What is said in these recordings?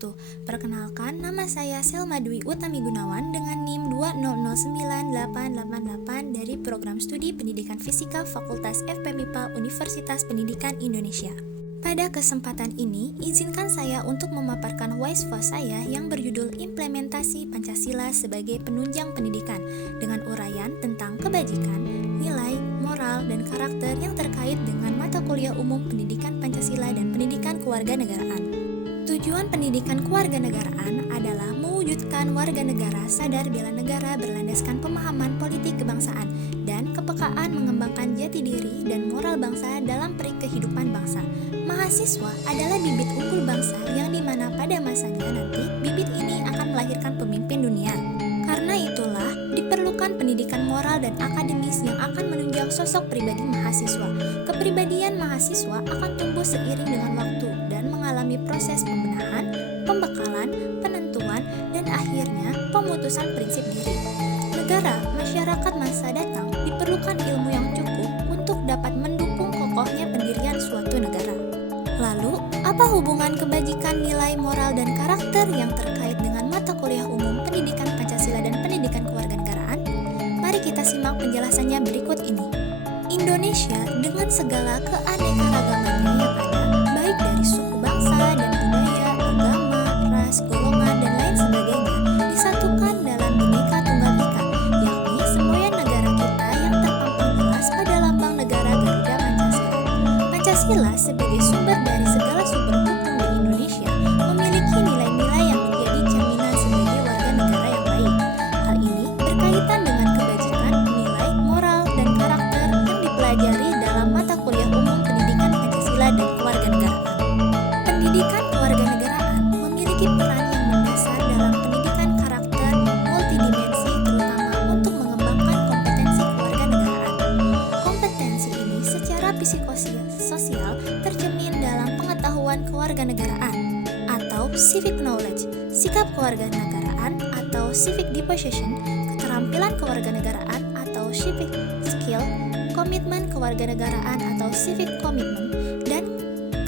wabarakatuh. Perkenalkan, nama saya Selma Dwi Utami Gunawan dengan NIM 2009888 dari Program Studi Pendidikan Fisika Fakultas FPMIPA Universitas Pendidikan Indonesia. Pada kesempatan ini, izinkan saya untuk memaparkan waiswa saya yang berjudul Implementasi Pancasila sebagai Penunjang Pendidikan dengan uraian tentang kebajikan, nilai, moral, dan karakter yang terkait dengan mata kuliah umum pendidikan Pancasila dan pendidikan kewarganegaraan. Tujuan pendidikan kewarganegaraan adalah mewujudkan warga negara sadar bela negara berlandaskan pemahaman politik kebangsaan dan kepekaan mengembangkan jati diri dan moral bangsa dalam kehidupan bangsa. Mahasiswa adalah bibit unggul bangsa yang dimana pada masanya nanti bibit ini akan melahirkan pemimpin dunia. Karena itulah diperlukan pendidikan moral dan akademis yang akan menunjang sosok pribadi mahasiswa. Kepribadian mahasiswa akan tumbuh seiring dengan waktu dan mengalami proses pembenahan, pembekalan, penentuan, dan akhirnya pemutusan prinsip diri. Negara, masyarakat masa datang diperlukan ilmu yang cukup untuk dapat mendukung kokohnya pendirian suatu negara. Lalu, apa hubungan kebajikan, nilai, moral, dan karakter yang terkait dengan mata kuliah umum pendidikan Pancasila dan pendidikan kewarganegaraan? Mari kita simak penjelasannya berikut ini. Indonesia dengan segala keanekaragamannya yang ada, baik dari suku bangsa dan budaya, agama, ras, golongan, dan lain sebagainya, disatukan dalam Bhinneka Tunggal Ika, yakni semboyan negara kita yang terpampang jelas pada lambang negara Garuda Pancasila. Pancasila sebagai sumber dari segala sumber hukum di Indonesia memiliki nilai-nilai yang menjadi cerminan sebagai warga negara yang baik. Hal ini berkaitan dengan kebajikan, nilai, moral, dan karakter yang dipelajari dalam mata kuliah umum pendidikan Pancasila dan kewarganegaraan. Pendidikan kewarganegaraan memiliki peran yang mendasar dalam pendidikan karakter multidimensi terutama untuk mengembangkan kompetensi kewarganegaraan. Kompetensi ini secara psikososial tercermin dalam pengetahuan kewarganegaraan atau civic knowledge, sikap kewarganegaraan atau civic disposition, keterampilan kewarganegaraan atau civic skill, komitmen kewarganegaraan atau civic commitment, dan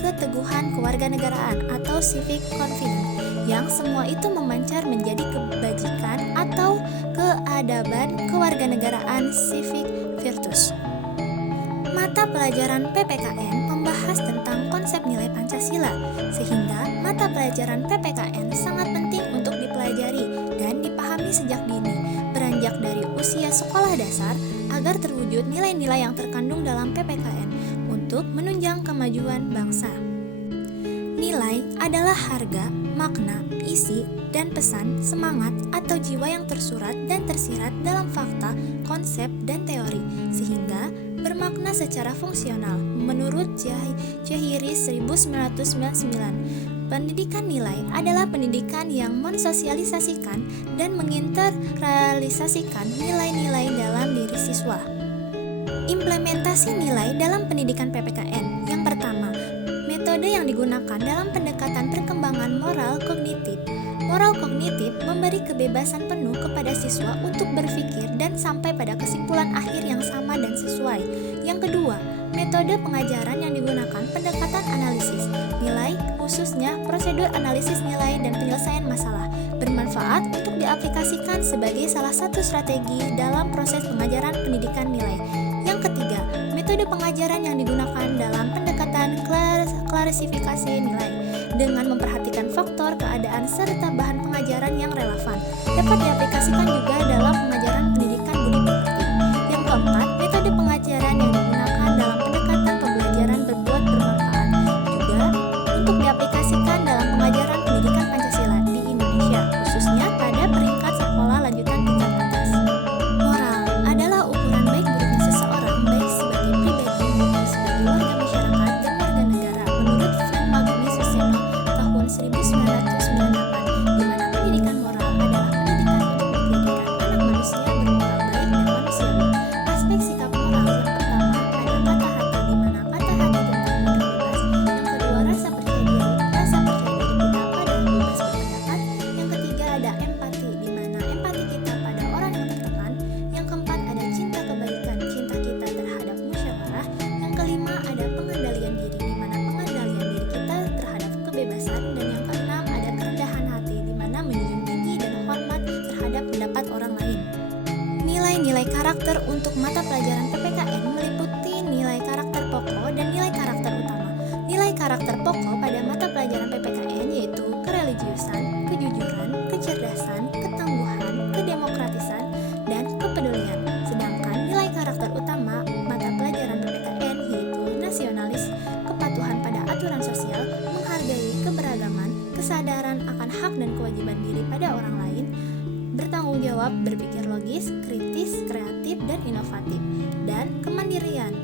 keteguhan kewarganegaraan atau civic confidence, yang semua itu memancar menjadi kebajikan atau keadaban kewarganegaraan civic virtues. Mata pelajaran PPKN membahas tentang konsep nilai Pancasila, sehingga mata pelajaran PPKN sangat penting untuk dipelajari dan dipahami sejak dini, beranjak dari usia sekolah dasar agar terwujud nilai-nilai yang terkandung dalam PPKN untuk menunjang kemajuan bangsa. Nilai adalah harga, makna, isi, dan pesan, semangat, atau jiwa yang tersurat dan tersirat dalam fakta, konsep, dan teori, sehingga bermakna secara fungsional. Menurut Jahiri 1999, pendidikan nilai adalah pendidikan yang mensosialisasikan dan menginterrealisasikan nilai-nilai dalam diri siswa. Implementasi nilai dalam pendidikan PPKN. Yang pertama, metode yang digunakan dalam pendekatan perkembangan moral kognitif. Moral kognitif memberi kebebasan penuh kepada siswa untuk berpikir dan sampai pada kesimpulan akhir yang sama dan sesuai. Yang kedua, metode pengajaran yang digunakan pendekatan analisis nilai, khususnya prosedur analisis nilai dan penyelesaian masalah, bermanfaat untuk diaplikasikan sebagai salah satu strategi dalam proses pengajaran pendidikan nilai. Yang ketiga, metode pengajaran yang digunakan dalam pendekatan klasifikasi nilai dengan memperhatikan faktor, keadaan, serta bahan pengajaran yang relevan, dapat diaplikasikan juga dalam pengajaran pendidikan budi pekerti. Yang keempat, metode pengajaran yang digunakan dalam pendekatan pembelajaran berbuat bermanfaat juga untuk diaplikasikan dalam pengajaran pendidikan Pancasila di Indonesia, khususnya pada peringkat sekolah lanjutan tingkat atas. Moral adalah ukuran baik buruknya seseorang, baik sebagai pribadi maupun sebagai warga masyarakat dan warga negara, menurut Frank Magnisuseno tahun 1998, di mana pendidikan moral adalah pendidikan untuk menjadikan anak manusia bermoral Nilai-nilai karakter untuk mata pelajaran PPKN meliputi nilai karakter pokok dan nilai karakter utama. Nilai karakter pokok pada mata pelajaran PPKN yaitu kereligiusan, kejujuran, kecerdasan, ketangguhan, kedemokratisan, dan kepedulian. Sedangkan nilai karakter utama mata pelajaran PPKN yaitu nasionalis, kepatuhan pada aturan sosial, menghargai keberagaman, kesadaran akan hak dan kewajiban diri pada orang lain, bertanggung jawab, berpikir logis, kritis, kreatif, dan inovatif, dan kemandirian.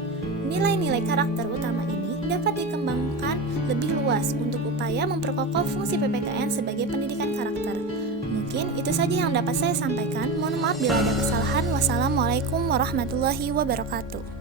Nilai-nilai karakter utama ini dapat dikembangkan lebih luas untuk upaya memperkokoh fungsi PPKN sebagai pendidikan karakter. Mungkin itu saja yang dapat saya sampaikan. Mohon maaf bila ada kesalahan. Wassalamualaikum warahmatullahi wabarakatuh.